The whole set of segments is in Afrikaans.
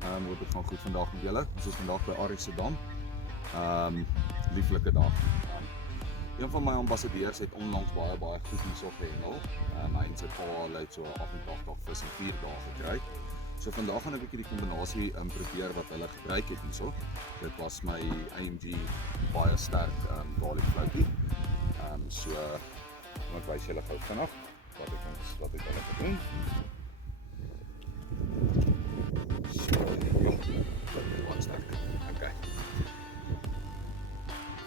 Hoop het gaan goed vandag met julle. Ons is vandag by Ariksedam. Lieflike dag. Een van my ambassadeurs het onlangs baie goed hierso gehengel. Hy en sy pa het so 88 vis in 4 dae gekry. So vandag gaan ek 'n bietjie die kombinasie probeer wat hulle gebruik het hierso. Dit was my AMG baie sterk garlic floatie. So ek wys julle gou vinnig wat ek hulle gedoen. Wat sterk. Okay.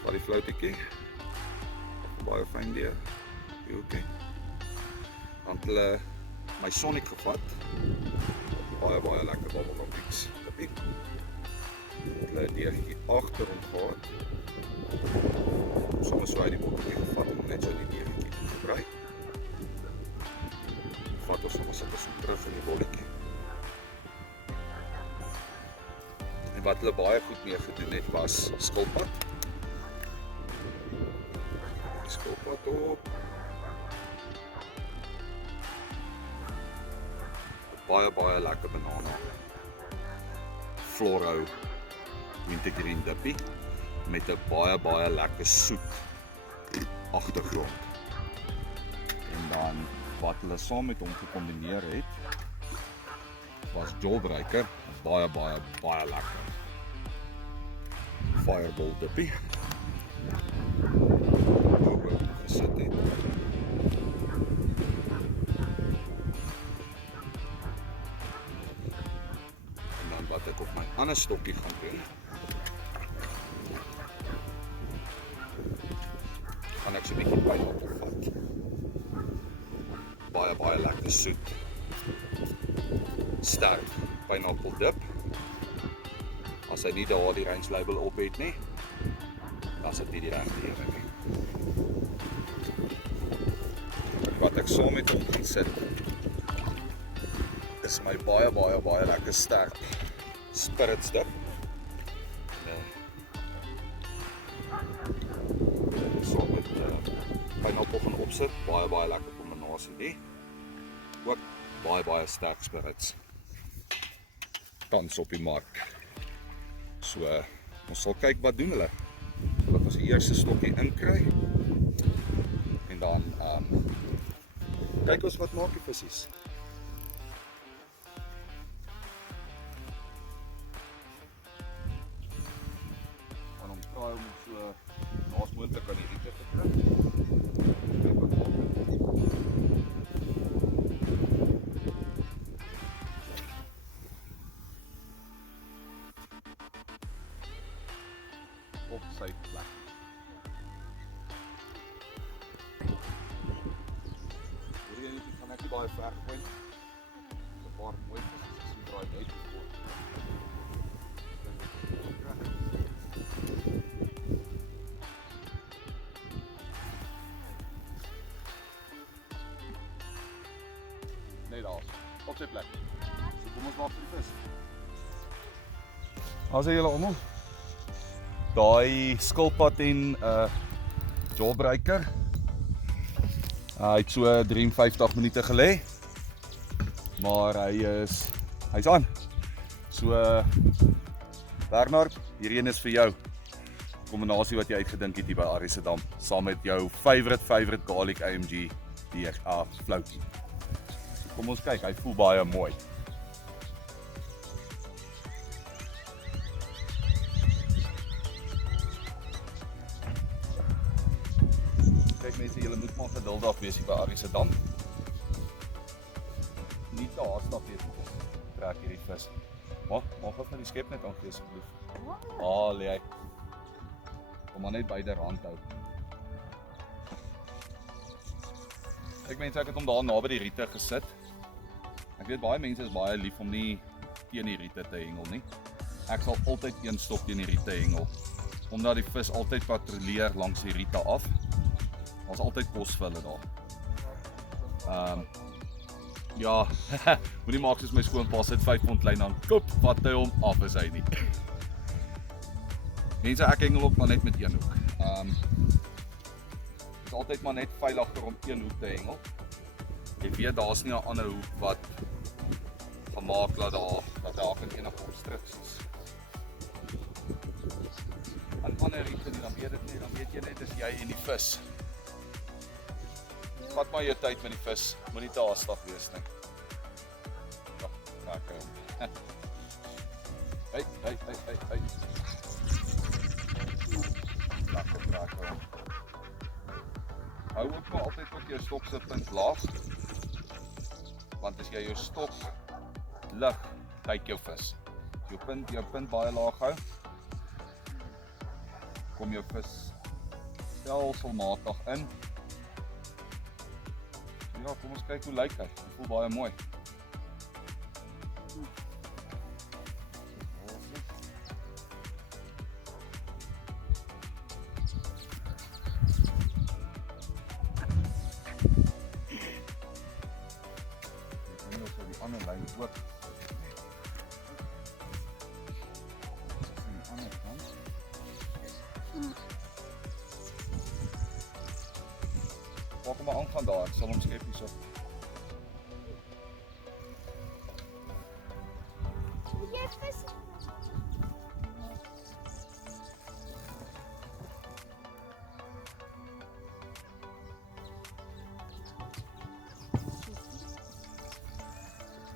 Wat die floatiekie. Baie fyn deur. Okay. Dan het hulle my Sonic gevat. Baie lekker bubblegum mix. Hulle het die agter hom gehad. Soms so uit die botteltjie gevat en net so die deurtjie gebruik. Vat ons sommer sit ons terug in die bolletjie. En wat hulle baie goed mee gedoen het was skilpad. Skilpad op. Baie lekker banana. Floro wintergreen dippie met 'n baie lekker soet agtergrond. En dan wat hulle saam met hom gekombineer het was Jawbreaker, baie lekker. Fireball dippie. Gesit het. En dan wat ek op my ander stokkie gaan doen, gaan ek so 'n bietjie pineappel vat. Baie lekker soet. Sterk pineappel dip. As hy nie daar die range label op het nie, dan sit hy die regte ene nie. Wat ek saam met hom gaan sit, is my baie lekker sterk spirits dip. Saam met pineappel gaan opsit, baie lekker kombinasie nie. Ook baie sterk spirits. Tans op die mark. So, ons sal kyk wat doen hulle. Laat ons die eerste stokkie inkry. En dan kyk ons wat maak die visies. Gaan hom probeer om so naas moontlik aan die riete te kry. Kyk wat maak. Op sy plek. Hierdie gaan ek nie baie ver gooi. 'n Paar mooi visies sien draai uit voor. Nee, daar. Op sy plek. So kom ons wag vir die vis. As julle almal daai skilpad en Jawbreaker. Hy het so 53 minute gelê. Maar hy's aan. So Bernard, hierdie een is vir jou. Kombinasie wat jy uitgedink het hier by Ariksedam, saam met jou favorite garlic AMG DXA floatie. Kom ons kyk, hy voel baie mooi. Kyk mense, julle moet maar geduldig wees hier by Ariksedam. Nie te haastig wees om trek hierdie vis. Mag gou van die skep net aangee asseblief. Lê hy. Kom maar net beide rand hou. Kyk mense, ek het hom daar naby die riete gesit. Ek weet baie mense is baie lief om nie teen die riete te hengel nie. Ek sal altyd een stok teen die riete hengel, omdat die vis altyd patrolleer langs die riete af. Daar's altyd kos vir hulle daar. Ja, moenie maak soos my skoonpa sit 5 pond lyn aan kop, vat hy hom af is hy nie. Mense, ek hengel ook maar net met een hoek. Dit is altyd maar net veiliger om een hoek te hengel. Jy weet daar's nie 'n ander hoek wat gemaak dat daar kan enige obstruksies. Aan ander riete nie, dan weet dit nie, dan weet jy net is jy en die vis. Vat maar jou tyd met die vis, moenie te haastig wees nie. Raak hom. Hey. Raak hom. Hou ook maar altyd op jou stok se punt laag. Want as jy jou stok lig, kyk jou vis. As jou punt baie laag hou, kom jou vis stelselmatig in. Ja, kom ons kyk hoe lyk hy. Hy voel baie mooi. Die ander lyn ook. Die ander kant. Maak hom maar aan van daar, ek sal hom skep hierso.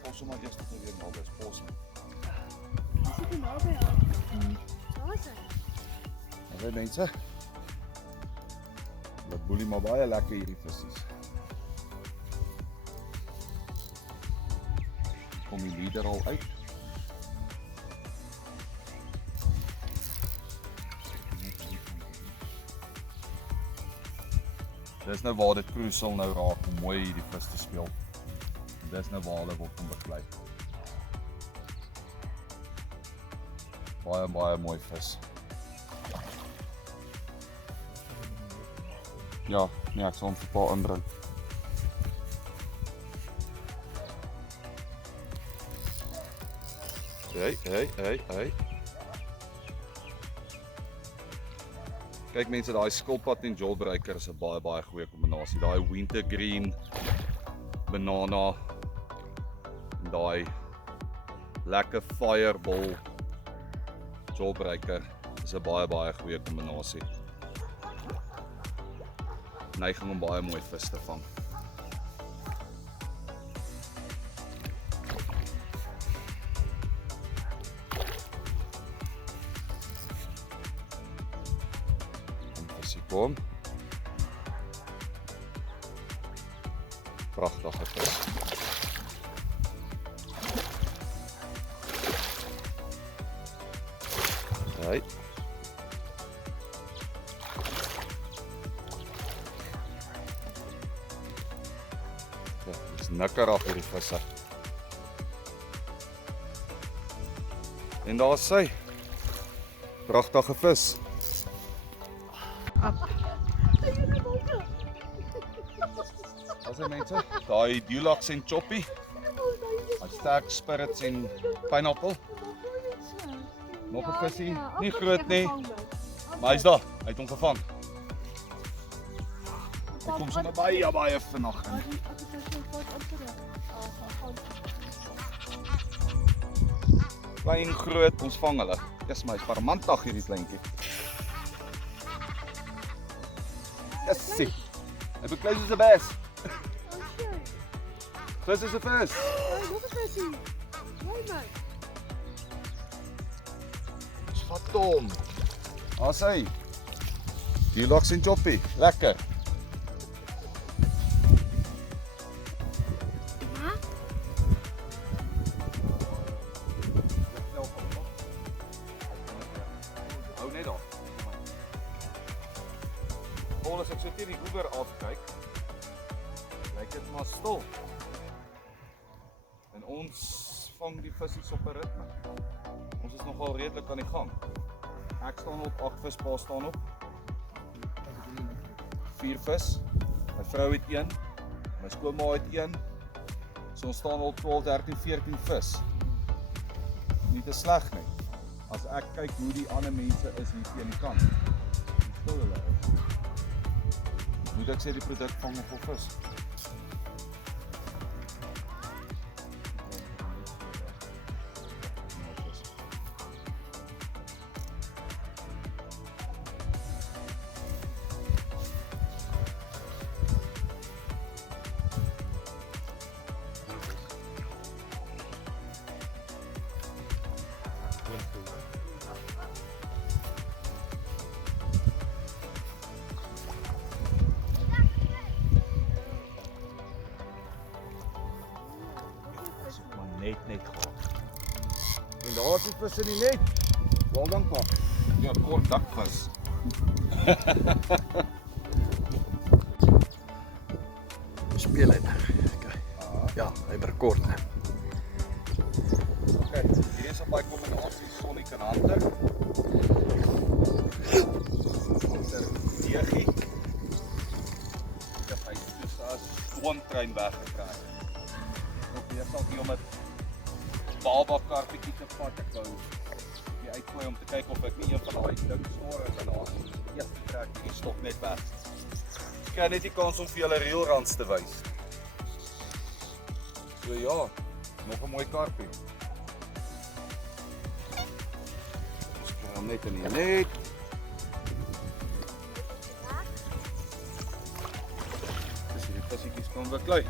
Pos hom maar eers net weer naby, pos hom. Is dit naby aan? Waar is hy? Okay mense. Dat boelie maar baie lekker hierdie visies. Kom die leader al uit. Dis nou waar dit crucial nou raak om mooi hierdie vis te speel. En dis nou waar hulle wil kom beklei. Baie mooi vis. Ja, nee, ek sal hom vir 'n paar inbring. Hey. Kyk mense, daai skilpad en jawbreaker is 'n baie goeie kombinasie. Daai wintergreen, banana en daai lekker fireball jawbreaker is 'n baie goeie kombinasie. Neiging om baie mooi vis te vang. Visie kom. Pragtige vis. Right. Dis nikker af hierdie visse. En daar is sy. Pragtige vis. As jy mense, daai Dulux en Choppy. Hy sterk spirits en pineapple. Nog 'n visie, nie groot nie. Maar hy's daar, hy het hom gevang. Hy kom sommer baie vinnig in. Klein, groot, ons vang hulle. Dis my sparmantig hierdie kleintjie. Jessie. Hy beklei soos 'n bes. Vis is 'n vis. Nog 'n visie. Mooi man. Vat hom. Daar's hy. Dulux en Choppy, lekker. Hou net daar. As ek so teen die oewer afkyk, lyk dit maar stil. En ons vang die visse op 'n ritme. Ons is nogal redelik aan die gang. Ek staan op, 8 vispaas staan op. 4 vis. My vrou het 1. My skoonma het 1. So ons staan op 12, 13, 14 vis. Nie te sleg nie. As ek kyk hoe die ander mense is hier teen die kant. Hoe stil hulle is. Moet ek sê die produk vang nogal vis. Waar's die vis in die net? Wel dan pa. Ja, kort dakvis. Speel het. Okay. Ja, hy rekord. Okay, hier is op my kombinasie Sonic en Hunter. Hunter Degie. Ek het hy dus as stoomtrein weggekry. Ek besig hier om 'n baba karpetjie te vat. Ek wou die uitgooi om te kyk of ek nie een van daai dik snore kan haal. Eers trek die stok net weg. Ek kry net die kans om vir julle reelrands te wys. So ja, nog 'n mooi karpie. Ons kry hom net in die net. Dis hierdie visietjies kom beklei.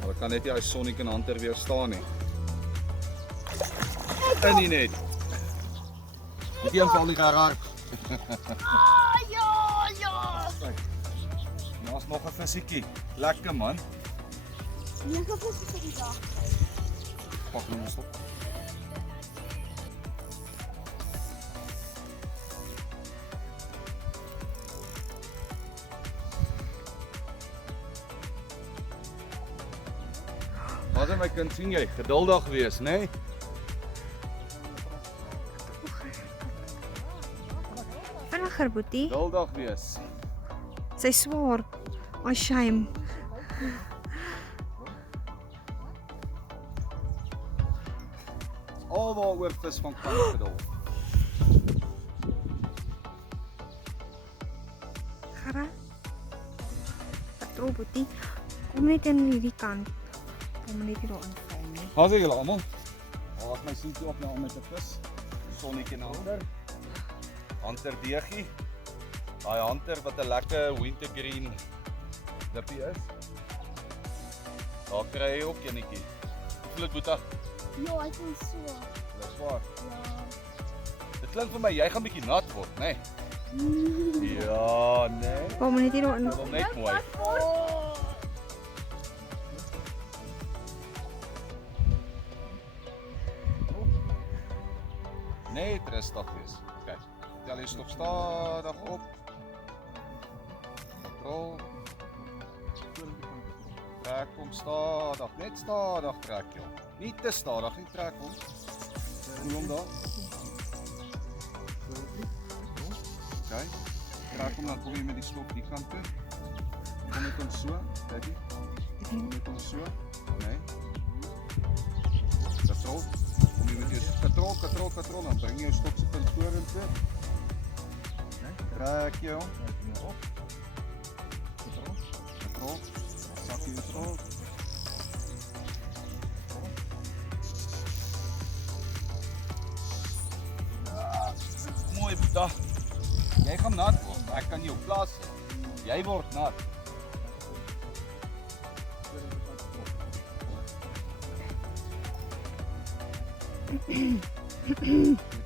Maar ek kan net nie hy Sonic en Hunter weer staan nie. In die net. Die een val nie geraak. Ah, ja, ja. Daar's nog 'n visietjie. Lekker man. Nee, ek was vir die dag. Pak hom eens op. Wat is my kind, sien jy? Geduldig wees, né? Nee? Vinniger, Boetie. Geduldig wees. Sy swaar. Oh, shame. Al waaroor vis van kan geduld. Gara. Patrol, Boetie. Kom net in hierdie kant. Kom net hier daarin val nie. Waar is julle almal? Daar is my seentjie op nou met 'n vis. Sonic en Hunter. Hunter Degie. Daai Hunter wat 'n lekker wintergreen lippie is. Daar kry jy ook enetjie. Hoe voel dit, Boeta? Ja, ek voel so. Dis swaar. Ja. Dit klink vir my jy gaan bietjie nat word, né? Nee? Ja, nee. Kom net hier daarin. Dit is net mooi. Oh. Net rustig wees. Kyk. Tel jy stop stadig op. Rol. Trek hom stadig, net stadig trek jy hom. Nie te stadig nie, trek hom. Kom hom daar. Okay. Trek hom dan kom jy met die stop die kant toe. Kom net hom so, kykie. Kom net hom so. Nee. Katrol. Kom jy met jou katrol, dan bring jy jou stop se punt vorentoe. Trek jy hom. Op. Katrol. Sak jy terug. Ja, mooi Boeta. Jy gaan nat word. Ek kan jou plaas. Jy word nat.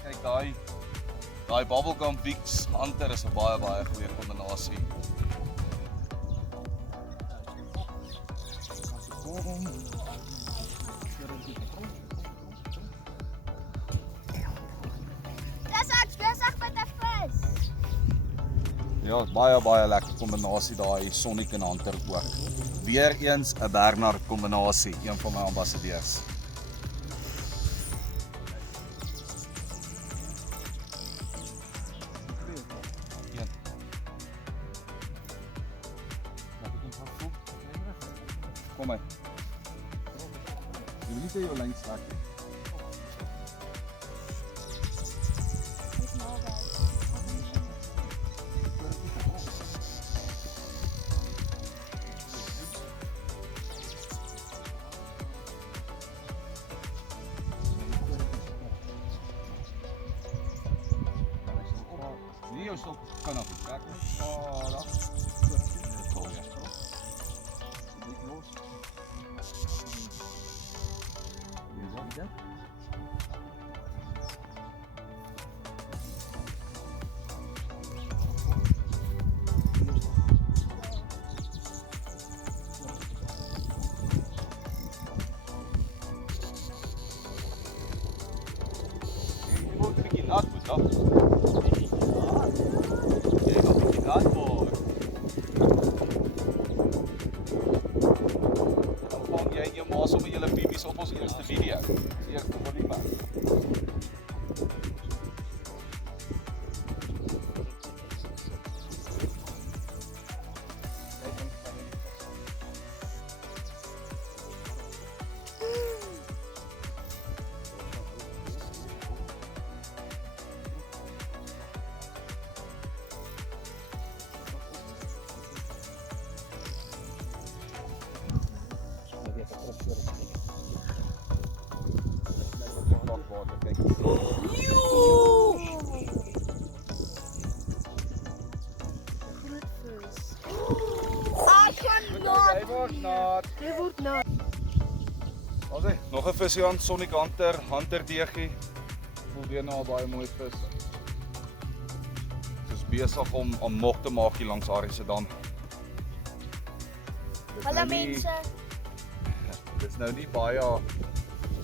Kyk daai bubblegum Vicks Hunter is 'n baie goeie kombinasie. Dis ek met 'n vis. Ja, baie lekker kombinasie daai Sonic en Hunter ook. Weereens 'n Bernard kombinasie, een van my ambassadeurs. Kom maar. Jy wil nie jou lyn strak nie. Dis naby. Nie jou stop kan op die trek nie. Stadig. Kom weer. Dit los. Ja. Jy nog 'n bietjie antwoord. Dan vang jy en jou ma sommer julle babies op ons eerste video. Die eerste van die maand. Hy word nat. Alsie, nog 'n visie aan Sonic Hunter DG. Voel weer na 'n baie mooi vis. Dis besig om mog te maak hier langs Arisedan. Hallo mense. Dis nou nie baie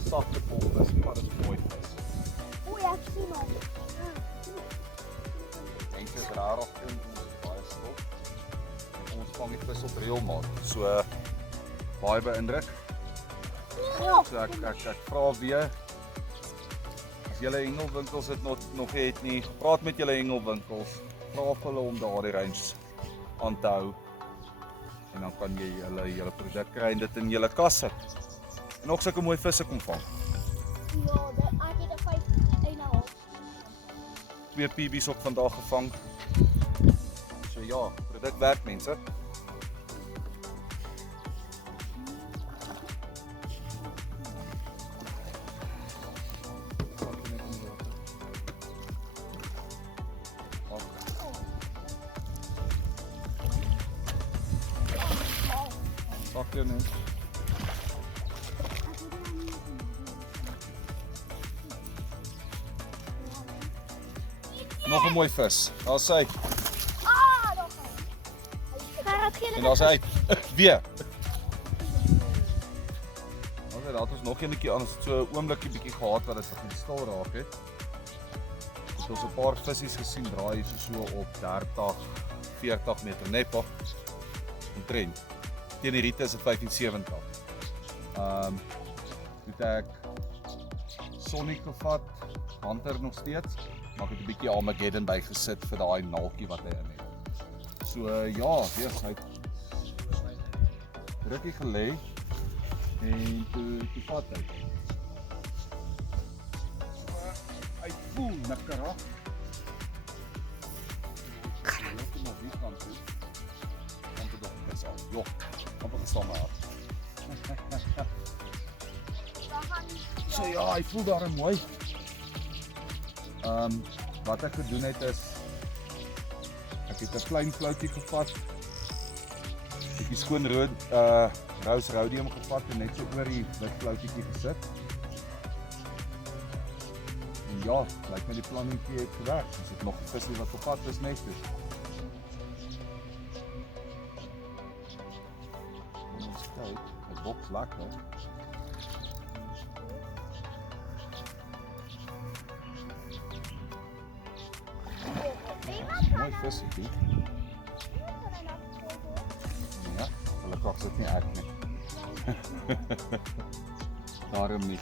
sagte vis nie, maar dit is mooi vis. O, ek sien hom. Mense is rarig en baie stil. Ons vang die vis op reël maat. So baie beïndruk. So ek vra weer as julle hengelwinkels dit nog het nie, praat met julle hengelwinkels. Vra vir hulle om daardie range aan te hou. En dan kan jy julle produk kry en dit in julle kas sit. En nog sulke mooi visse kom vang. Ja, ek het 'n 5.5. 2 PB's ook vandag gevang. So ja, produk werk mense. Sak jou net. Nog 'n mooi vis. Daar's hy. Ah, daar gaan. Gerard gee En daar's hy. Weer. Alhoewel daar het ons nog eenetjie aan, ons het so 'n oombliekie bietjie gehad wat dit begin stil raak het. Het ons 'n paar visies gesien draai hier so op 30, 40 meter net op. Omtrent. Teen die riete is dit 75. Toe ek Sonic gevat, Hunter nog steeds, maar ek het 'n bietjie Armageddon bygesit vir daai naaltjie wat hy in het. So ja, wees hy rukkie gelê en toe vat hy. Hy voel lekker af. Loop maar die kant toe. Want dit is al. Jo, kom op gestaan maar. So ja, hy voel daar mooi. Wat ek gedoen het is ek het 'n klein floutjie gevat. Ek het skoon rose rhodium gevat en net so oor die wit floutjie gesit. En ja, lyk my die plannetjie het gewerk. Ons het nog 'n visie wat op pad is net dus. Ons kyk, die boks lekker. Mooi visie, die. Ja, gelukkig sit nie ek nie. Daarom nie.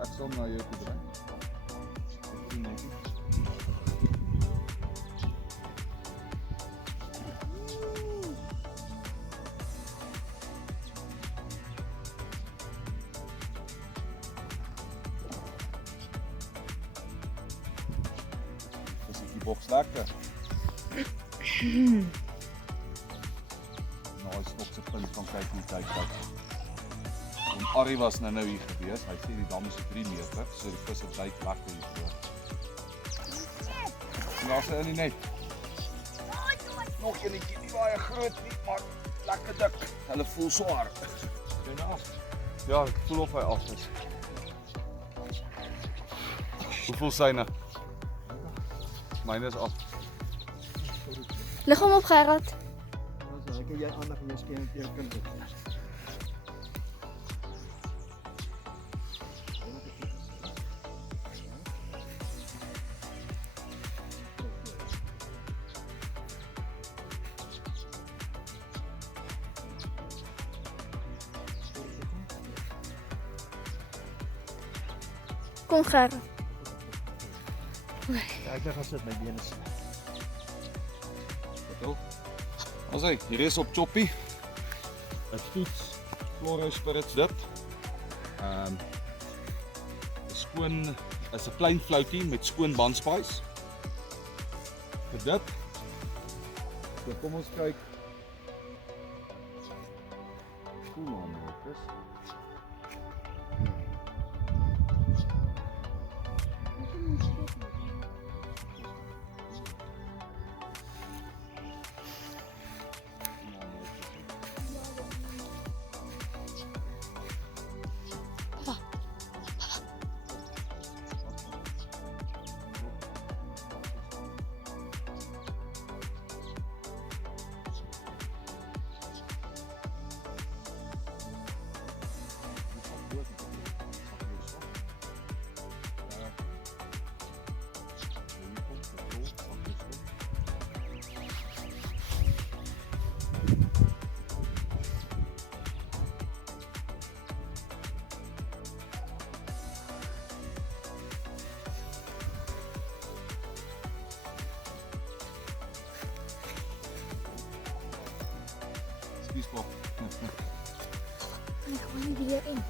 Ek sal na jou toe bring. Boks lekker. Nou, hy skop sy punt kan kyk hoe tyd wat. En Arrie was nou hier gewees. Hy sê die dam is 3 meter, so die vis het duik lekker hier voor. En daar sy in die net. Nog eenetjie, nie baie groot nie, maar lekker dik. Hulle voel swaar. Jy nou af? Ja, ek voel of hy af is. Hoe voel syne? Myne is af. Lig hom op, Gerard. Dan kan jy aandag en jy jou kind op. Kom Gerrit. Ja, ek dink as dit my bene sien. Ons hy, hier is op Choppy. Het toets Flora Spirits dip. Skoon is 'n plain floutie met skoon bandspice. Gedip. So kom ons kyk. Hoe nou Marcus? Excuse me. Ik gooi die weer in.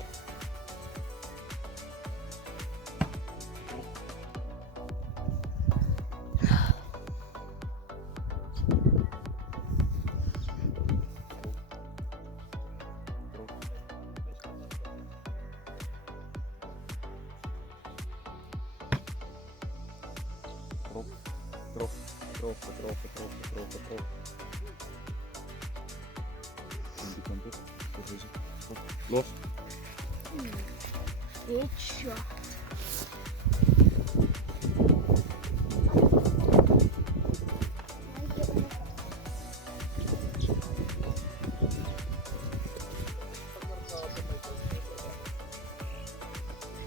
Drop. Die kant op. Los. Headshot.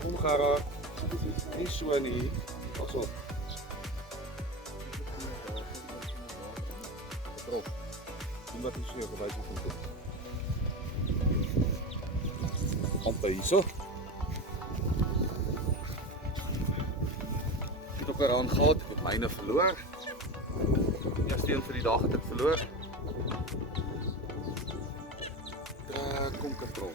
Kom Gerard. Nie so nie. Pas op. Drop. Sien wat is hier gewys het om amper hierso. Ek het ook weer aangehad, ek het myne verloor. Eerste een vir die dag het ek verloor. Kom katrol.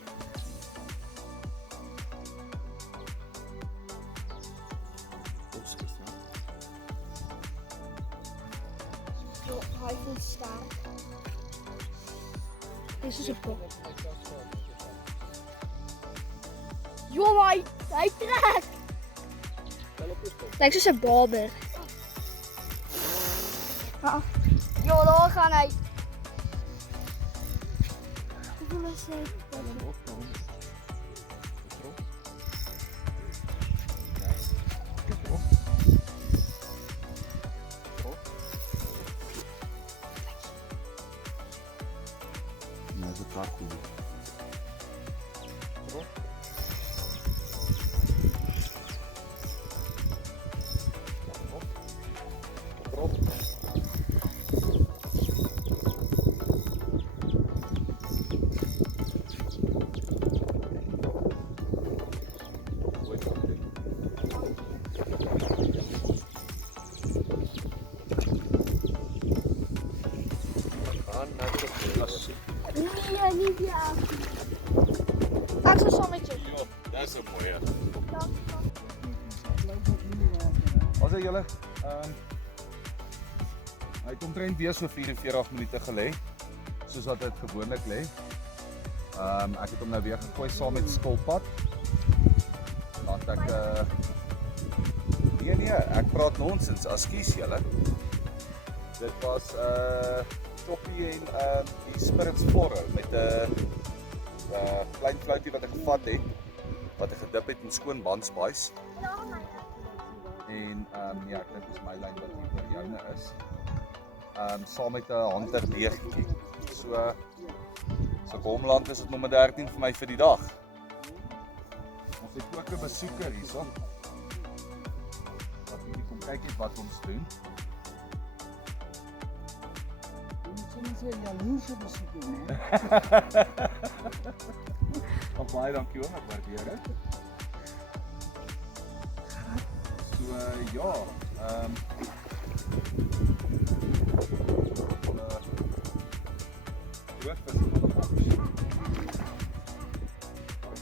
Hij voelt sterk. Dit is een kop. Joh, hij trekt. Lijkt zoals een baber. Joh, daar gaan hij. Hoeveel is hij? Ja, dat is het goed. Nee, niet ja. Pak zo'n sommetje. Ja, dat is een mooie. Wat sê julle? Hy het omtrent weer so 44 minute gelê, soos wat dit gewoonlik lê. Ek het hom nou weer gegooi saam met skilpad. Want ek nee, ek praat nonsens, ekskuus julle. Dit was Choppy en die Spirits Flora met 'n klein floutie wat ek gevat het, wat ek gedip het in skoon bandspice. En ja, ek dink dis my lyn wat hier vir joune is. Saam met 'n Hunter deegtjie. So Bomland is dit nommer 13 vir my vir die dag. Ons het ook 'n besoeker hierso. Wat hier kom kyk het wat ons doen. Ons is 'n jaloerse besoeker, né? Baie dankie hoor, ek waardeer dit. Ja, roofvis in die boks.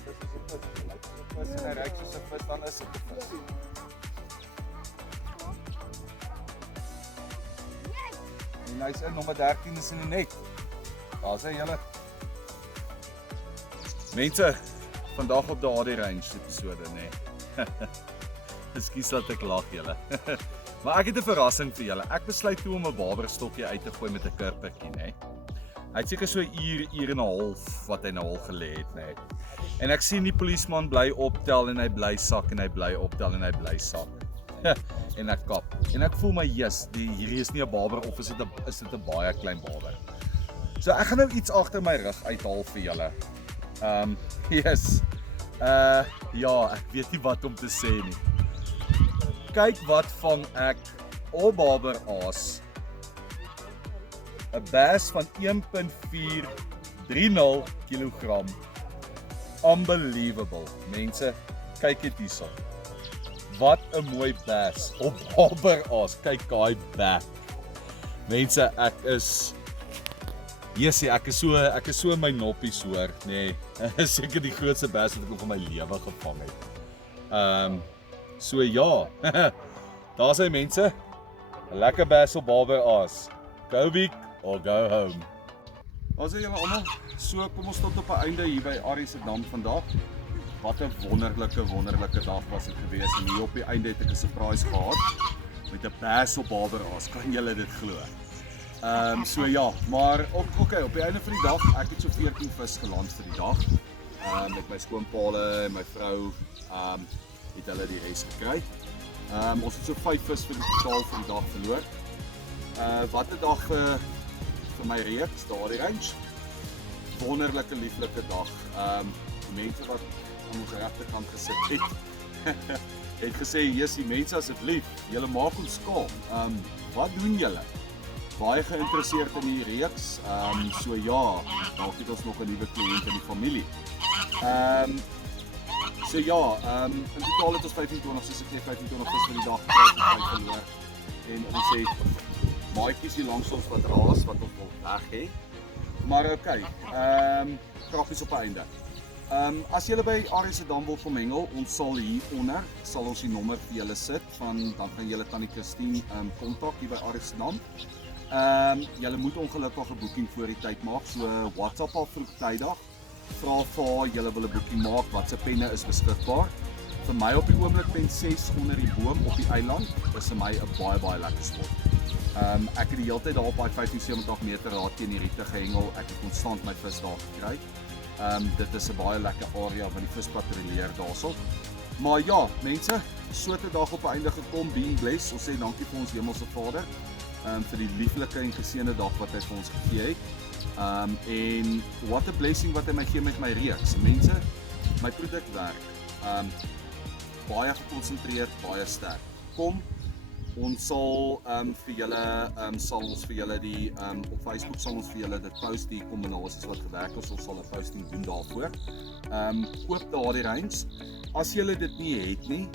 Vis is 'n vis, hy lyk soos 'n vis en hy ruik soos 'n vis, dan is dit 'n vis. En hy's in nommer 13 is in die net. Daar's hy julle. Mense, vandag op daardie range episode, nê. Ekskuus dat ek lag julle. Maar ek het 'n verrassing vir julle. Ek besluit toe om 'n waberstokkie uit te gooi met 'n kurpertjie, nê. Hy het seker so 'n uur en 'n half wat hy nou al gelê het, nê. En ek sien die polisieman bly optel en hy bly sak en hy bly optel en hy bly sak. En ek kap. En ek voel my hierdie is nie 'n baber of is dit 'n baie klein baber. So ek gaan nou iets agter my rug uithaal vir julle. Yes. Ja, ek weet nie wat om te sê nie. Kyk wat vang ek op baber aas. 'n bass van 1.430 kg. Unbelievable. Mense, kyk dit hierso. Wat 'n mooi bass op baber aas. Kyk daai back. Mense, ek is so in my noppies hoor, nê. Is seker die grootste bass wat ek nog in my lewe gevang het. So ja. Daar's hy mense. 'n Lekker bass op baber aas. Go big or go home. Ons sê julle almal, so kom ons tot op 'n einde hier by Ariesdam vandag. Wat 'n wonderlike dag was dit gewees en hier op die einde het ek 'n surprise gehad met 'n bass op baber aas. Kan julle dit glo? So ja, maar okay, op die einde van die dag, ek het so 14 vis geland vir die dag. Met my skoonpaale en my vrou het hulle die res gekry. Ons het so 5 vis vir die totaal vir die dag verloor. Wat 'n dag vir my reeks, daardie range. Wonderlike, lieflike dag. Mense wat aan ons regterkant gesit het, het gesê, "Jessie, mense asseblief, julle maak ons skaam. Wat doen julle?" Baie geïnteresseerd in die reeks. So ja, dalk het ons nog 'n nuwe kliënt in die familie. So ja, in totaal het ons 25 vis vir die dag verloor. En ons het maatjies hier langs ons wat raas wat ons wil weg hê. Maar okay, grappies op 'n einde. As julle by Ariesdam wil vermengel, ons sal hieronder ons die nommer vir julle sit dan kan julle Tannie Christine kontak hier by Ariesdam. Julle moet ongelukkig 'n boeking voor die tyd maak, so WhatsApp al vroegtydig. Vra vir haar julle wil 'n boeking maak, watse penne is beskikbaar. Vir my op die oomblik pen 6 onder die boom op die eiland is vir my 'n baie lekker spot. Ek het die hele tyd daar op daai 15-70 meter raad teen die riete gehengel. Ek het konstant my vis daar gekry. Dit is 'n baie lekker area waar die vis patrolleer daarso. Maar ja, mense, so 'n dag op 'n einde gekom, being blessed. Ons sê dankie vir ons Hemelse Vader vir die lieflike en geseënde dag wat hy vir ons gegee het. En what a blessing wat hy my gee met my reeks. Mense, my produk werk. Baie gekonsentreerd, baie sterk. Kom, ons sal vir julle die op Facebook sal ons vir julle dit post, die kombinasies wat gewerk is. Ons sal 'n posting doen daarvoor. Koop daardie range. As julle dit nie het nie,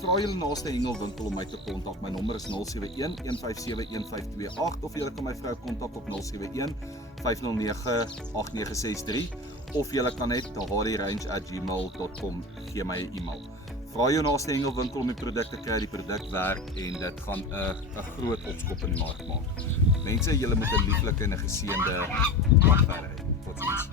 vra julle naaste hengelwinkel om my te kontak. My nommer is 071-157-1528 of julle kan my vrou kontak op 071-509-8963 of julle kan net harirange@gmail.com gee my 'n e-mail. Vra jou naaste hengelwinkel om die produk te kry, die produk werk en dit gaan 'n groot opskop in die mark maak. Mense, julle moet 'n lieflike en 'n geseënde dag verder hê. Totsiens.